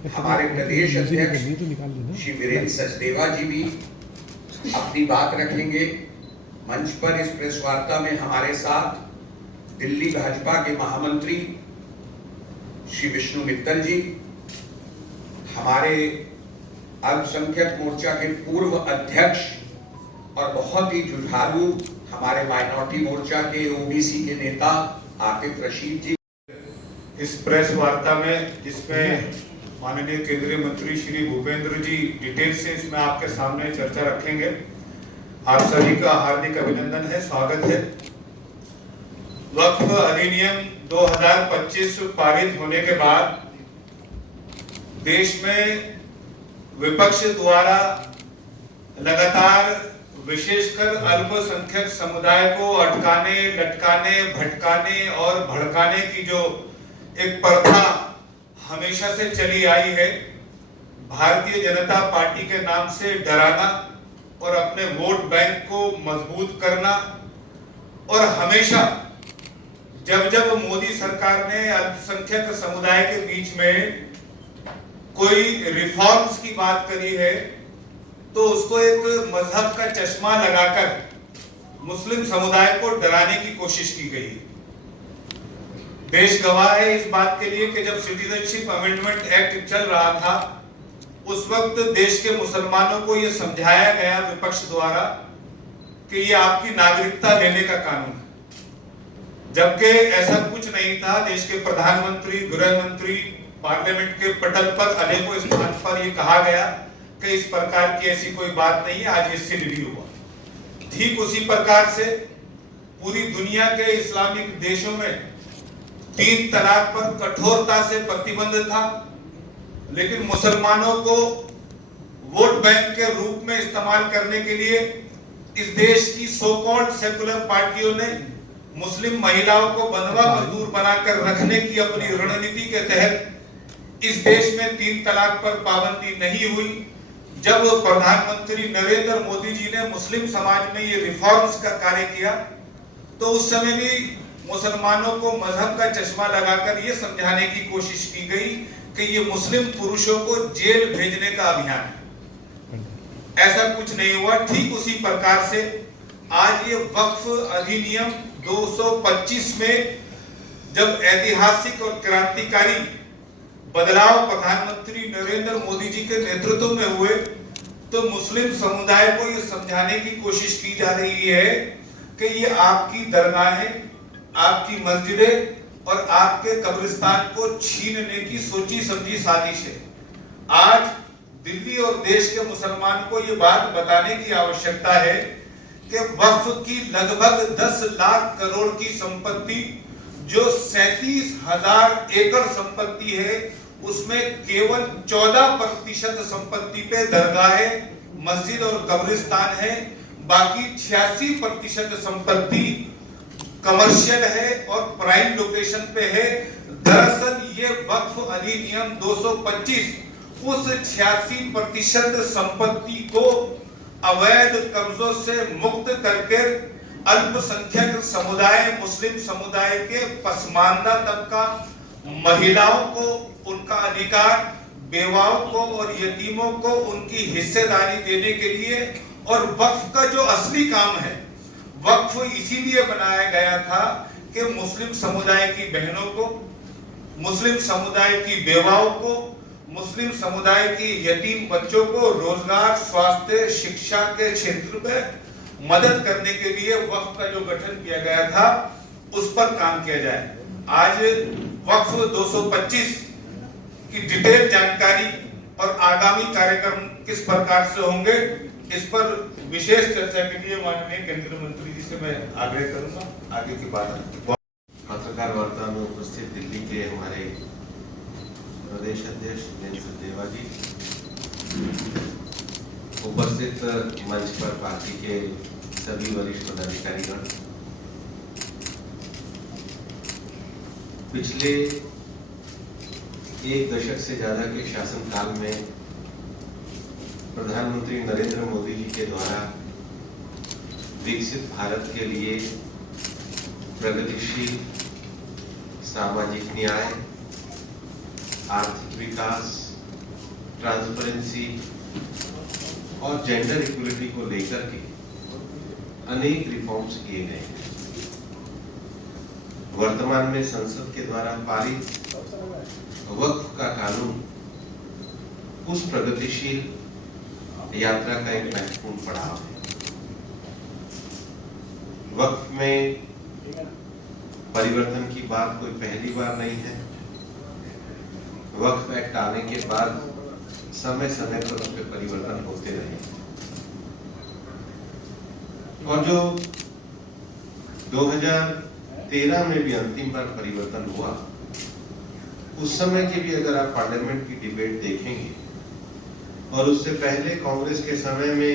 हमारे प्रदेश अध्यक्ष श्री वीरेंद्र सचदेवा जी भी अपनी बात रखेंगे। मंच पर इस प्रेस वार्ता में हमारे साथ दिल्ली भाजपा के महामंत्री श्री विष्णु मित्तल जी, हमारे अल्पसंख्यक मोर्चा के पूर्व अध्यक्ष और बहुत ही जुझारू हमारे माइनॉरिटी मोर्चा के ओबीसी के नेता आतिफ रशीद जी। इस प्रेस वार्ता में जिसमें माननीय केंद्रीय मंत्री श्री भूपेंद्र जी डिटेल से इसमें आपके सामने चर्चा रखेंगे। आप सभी का हार्दिक अभिनंदन है, स्वागत है। वक्फ अधिनियम 2025 पारित होने के बाद देश में विपक्ष द्वारा लगातार विशेषकर अल्पसंख्यक समुदाय को अटकाने, लटकाने, भटकाने और भड़काने की जो एक प्रथा हमेशा से चली आई है, भारतीय जनता पार्टी के नाम से डराना और अपने वोट बैंक को मजबूत करना, और हमेशा जब जब मोदी सरकार ने अल्पसंख्यक समुदाय के बीच में कोई रिफॉर्म्स की बात करी है तो उसको एक मजहब का चश्मा लगाकर मुस्लिम समुदाय को डराने की कोशिश की गई। देश गवाह है इस बात के लिए कि जब सिटीजनशिप अमेंडमेंट एक्ट चल रहा था उस वक्त देश के मुसलमानों को यह समझाया गया विपक्ष द्वारा कि ये आपकी नागरिकता देने का कानून है, जबकि ऐसा कुछ नहीं था। देश के प्रधानमंत्री, गृह मंत्री, पार्लियामेंट के पटल पर अनेकों स्थान पर यह कहा गया कि इस प्रकार की ऐसी कोई बात नहीं है, आज इससे रिव्यू हुआ। ठीक उसी प्रकार से पूरी दुनिया के इस्लामिक देशों में 3 तलाक पर कठोरता से प्रतिबंध था, लेकिन मुसलमानों को वोट बैंक के रूप में इस्तेमाल करने के लिए इस देश की सो कॉल्ड सेकुलर पार्टियों ने मुस्लिम महिलाओं को बंधवा मजदूर बनाकर रखने की अपनी रणनीति के तहत इस देश में 3 तलाक पर पाबंदी नहीं हुई। जब प्रधानमंत्री नरेंद्र मोदी जी ने मुस्लिम समाज में ये रिफॉर्म्स का कार्य किया तो उस समय भी मुसलमानों को मजहब का चश्मा लगाकर ये समझाने की कोशिश की गई कि ये मुस्लिम पुरुषों को जेल भेजने का अभियान है। ऐसा कुछ नहीं हुआ। ठीक उसी प्रकार से आज ये वक्फ अधिनियम 225 में जब ऐतिहासिक और क्रांतिकारी बदलाव प्रधानमंत्री नरेंद्र मोदी जी के नेतृत्व में हुए तो मुस्लिम समुदाय को ये समझाने की कोशिश की जा रही है कि ये आपकी दरगाहें, आपकी मस्जिदें और आपके कब्रिस्तान को छीनने की सोची समझी साजिश है। आज दिल्ली और देश के मुसलमान को ये बात बताने की आवश्यकता है कि वक्फ की लगभग 10 लाख करोड़ की संपत्ति जो 37,000 एकड़ संपत्ति है उसमें केवल 14% संपत्ति पे दरगाहें, मस्जिद और कब्रिस्तान है, बाकी 86% संपत्ति कमर्शियल है और प्राइम लोकेशन पे है। दरअसल ये वक्फ अधिनियम 225 उस 86% संपत्ति को अवैध कब्जों से मुक्त करके अल्पसंख्यक समुदाय, मुस्लिम समुदाय के पसमानदा तबका, महिलाओं को उनका अधिकार, बेवाओं को और यतीमों को उनकी हिस्सेदारी देने के लिए, और वक्फ का जो असली काम है, वक्फ इसीलिए बनाया गया था कि मुस्लिम समुदाय की बहनों को, मुस्लिम समुदाय की बेवाओं को, मुस्लिम समुदाय की यतीम बच्चों को रोजगार, स्वास्थ्य, शिक्षा के क्षेत्र में मदद करने के लिए वक्फ का जो गठन किया गया था उस पर काम किया जाए। आज वक्फ 225 की डिटेल जानकारी और आगामी कार्यक्रम किस प्रकार से होंगे इस पर विशेष चर्चा के लिए माननीय केंद्रीय मंत्री जी से मैं आग्रह करूंगा। आगे की बात पत्रकार वार्ता में उपस्थित दिल्ली के हमारे प्रदेश अध्यक्ष वीरेंद्र सचदेवा जी, उपस्थित मंच पर पार्टी के सभी वरिष्ठ पदाधिकारीगण, पिछले 1 दशक से ज्यादा के शासनकाल में प्रधानमंत्री नरेंद्र मोदी जी के द्वारा विकसित भारत के लिए प्रगतिशील सामाजिक न्याय, आर्थिक विकास, ट्रांसपेरेंसी और जेंडर इक्वलिटी को लेकर के अनेक रिफॉर्म्स किए गए हैं। वर्तमान में संसद के द्वारा पारित वक्फ का कानून उस प्रगतिशील यात्रा का एक महत्वपूर्ण पड़ाव है। वक्फ में परिवर्तन की बात कोई पहली बार नहीं है। वक्फ एक्ट आने के बाद समय समय पर उस पर परिवर्तन होते रहे और जो 2013 में भी अंतिम बार परिवर्तन हुआ, उस समय के भी अगर आप पार्लियामेंट की डिबेट देखेंगे और उससे पहले कांग्रेस के समय में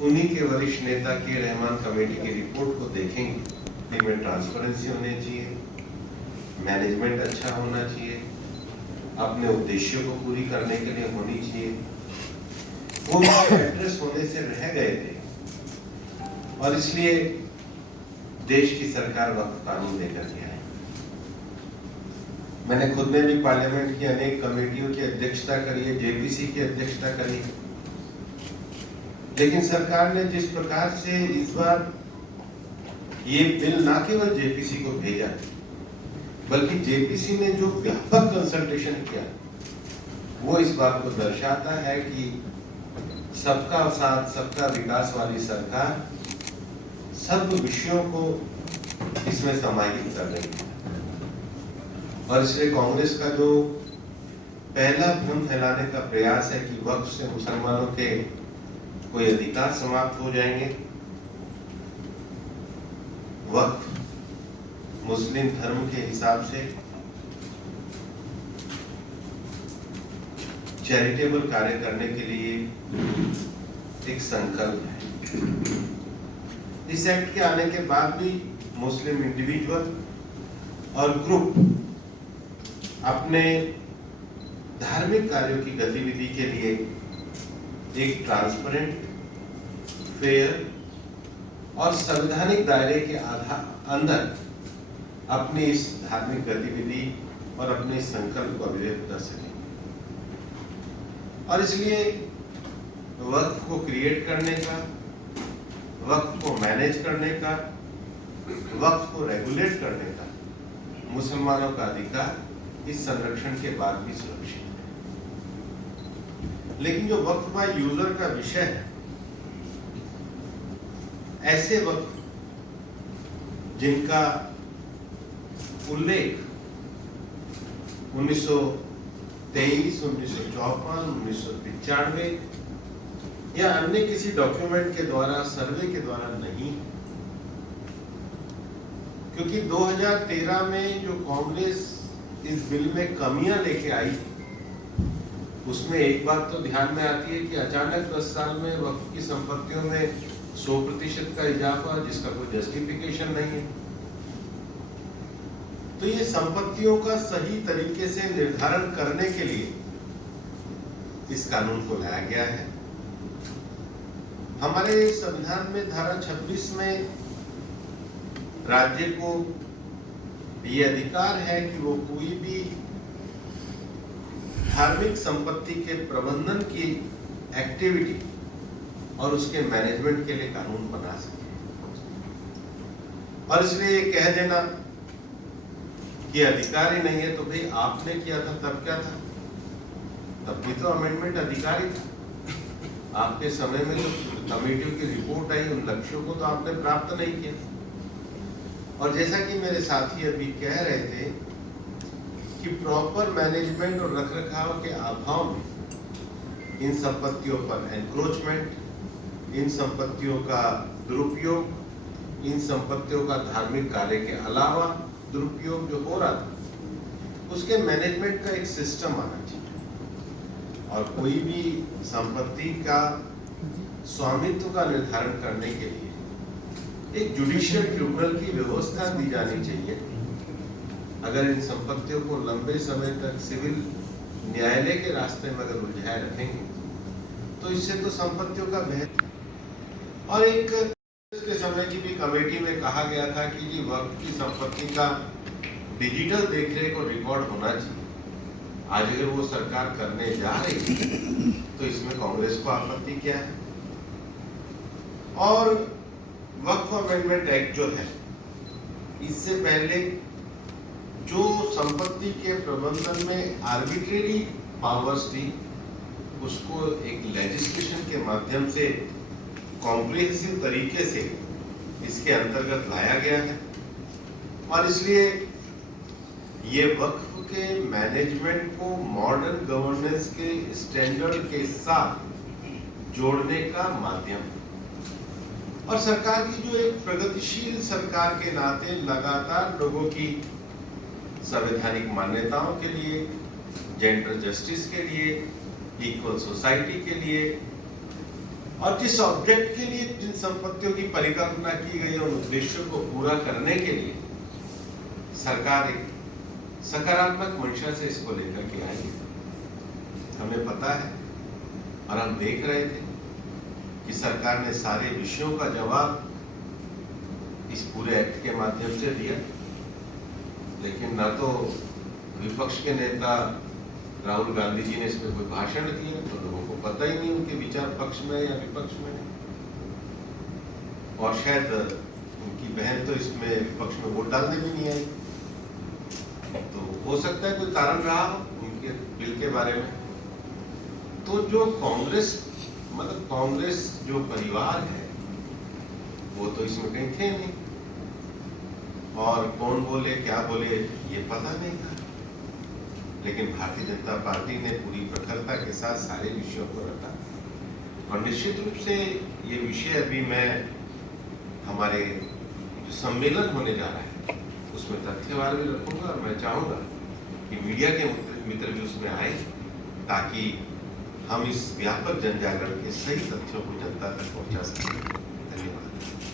उन्हीं के वरिष्ठ नेता के रहमान कमेटी की रिपोर्ट को देखेंगे, इनमें ट्रांसपेरेंसी होनी चाहिए, मैनेजमेंट अच्छा होना चाहिए, अपने उद्देश्यों को पूरी करने के लिए होनी चाहिए, वो एड्रेस होने से रह गए थे और इसलिए देश की सरकार वक्फ कानून लेकर के आई। मैंने खुद ने भी पार्लियामेंट की अनेक कमेटियों की अध्यक्षता करी है, जेपीसी की अध्यक्षता करी, लेकिन सरकार ने जिस प्रकार से इस बार ये बिल ना केवल जेपीसी को भेजा, बल्कि जेपीसी ने जो व्यापक कंसल्टेशन किया, वो इस बात को दर्शाता है कि सबका साथ सबका विकास वाली सरकार सब विषयों को इसमें समाहित कर रही है। और इसलिए कांग्रेस का जो पहला भ्रम फैलाने का प्रयास है कि वक्फ से मुसलमानों के कोई अधिकार समाप्त हो जाएंगे, वक्फ मुस्लिम धर्म के हिसाब से चैरिटेबल कार्य करने के लिए एक संकल्प है। इस एक्ट के आने के बाद भी मुस्लिम इंडिविजुअल और ग्रुप अपने धार्मिक कार्यों की गतिविधि के लिए एक ट्रांसपेरेंट, फेयर और संवैधानिक दायरे के अंदर अपनी इस धार्मिक गतिविधि और अपने संकल्प को अभिव्यक्त कर सकें। और इसलिए वक्फ को क्रिएट करने का, वक्फ को मैनेज करने का, वक्फ को रेगुलेट करने का मुसलमानों का अधिकार इस संरक्षण के बाद भी सुरक्षित है। लेकिन जो वक्फ बाय यूजर का विषय है, ऐसे वक्फ जिनका उल्लेख 1923, 1954, 1995 या अन्य किसी डॉक्यूमेंट के द्वारा, सर्वे के द्वारा नहीं, क्योंकि 2013 में जो कांग्रेस इस बिल में कमियां लेके आई, उसमें एक बात तो ध्यान में आती है कि अचानक 10 साल में वक्फ की संपत्तियों में 100% का इजाफा, जिसका कोई जस्टिफिकेशन नहीं है। तो ये संपत्तियों का सही तरीके से निर्धारण करने के लिए इस कानून को लाया गया है। हमारे संविधान में धारा 26 में राज्य को ये अधिकार है कि वो कोई भी धार्मिक संपत्ति के प्रबंधन की एक्टिविटी और उसके मैनेजमेंट के लिए कानून बना सके। और इसलिए कह देना कि अधिकार ही नहीं है, तो भाई आपने किया था तब क्या था? तब भी तो अमेंडमेंट अधिकारी था। आपके समय में जो कमेटियों की रिपोर्ट आई, उन लक्ष्यों को तो आपने प्राप्त नहीं किया। और जैसा कि मेरे साथी अभी कह रहे थे कि प्रॉपर मैनेजमेंट और रखरखाव के अभाव में इन संपत्तियों पर एनक्रोचमेंट, इन संपत्तियों का दुरुपयोग, इन संपत्तियों का धार्मिक कार्य के अलावा दुरुपयोग जो हो रहा था, उसके मैनेजमेंट का एक सिस्टम आना चाहिए। और कोई भी संपत्ति का स्वामित्व का निर्धारण करने के लिए एक जुडिशियल ट्रिब्यूनल की व्यवस्था दी जानी चाहिए। अगर इन संपत्तियों को लंबे समय तक सिविल न्यायालय के रास्ते में अगर उलझाए रखेंगे, तो इससे तो संपत्तियों का बेहतर। और एक के समय की भी कमेटी में कहा गया था कि जी वक्फ की संपत्ति का डिजिटल देखरेख और रिकॉर्ड होना चाहिए। आज अगर वो सरकार करने जा रही है तो इसमें कांग्रेस को आपत्ति क्या है? और वक्फ अमेंडमेंट एक्ट जो है, इससे पहले जो संपत्ति के प्रबंधन में आर्बिट्रेरी पावर्स थी, उसको एक लेजिस्लेशन के माध्यम से कॉम्प्रिहेंसिव तरीके से इसके अंतर्गत लाया गया है। और इसलिए ये वक्फ के मैनेजमेंट को मॉडर्न गवर्नेंस के स्टैंडर्ड के साथ जोड़ने का माध्यम है। और सरकार की जो एक प्रगतिशील सरकार के नाते लगातार लोगों की संवैधानिक मान्यताओं के लिए, जेंडर जस्टिस के लिए, इक्वल सोसाइटी के लिए और जिस ऑब्जेक्ट के लिए जिन संपत्तियों की परिकल्पना की गई है, उन उद्देश्यों को पूरा करने के लिए सरकार एक सकारात्मक मंशा से इसको लेकर के आई है। हमें पता है और हम देख रहे थे कि सरकार ने सारे विषयों का जवाब इस पूरे एक्ट के माध्यम से दिया, लेकिन ना तो विपक्ष के नेता राहुल गांधी जी ने इसमें कोई भाषण दिया, तो लोगों को पता ही नहीं उनके विचार पक्ष में या विपक्ष में। और शायद उनकी बहन तो इसमें विपक्ष में वोट डालने भी नहीं आई, तो हो सकता है कोई कारण रहा हो उनके बिल के बारे में। तो जो कांग्रेस कांग्रेस जो परिवार है वो तो इसमें कहीं थे नहीं, और कौन बोले क्या बोले ये पता नहीं था। लेकिन भारतीय जनता पार्टी ने पूरी प्रखरता के साथ सारे विषयों को रखा, और निश्चित रूप से ये विषय अभी मैं हमारे जो सम्मेलन होने जा रहा है उसमें तथ्यवार भी रखूंगा, और मैं चाहूंगा कि मीडिया के मित्र भी उसमें आए, ताकि हम इस व्यापक जन जागरण के सही तथ्यों को जनता तक पहुंचा सकें। धन्यवाद।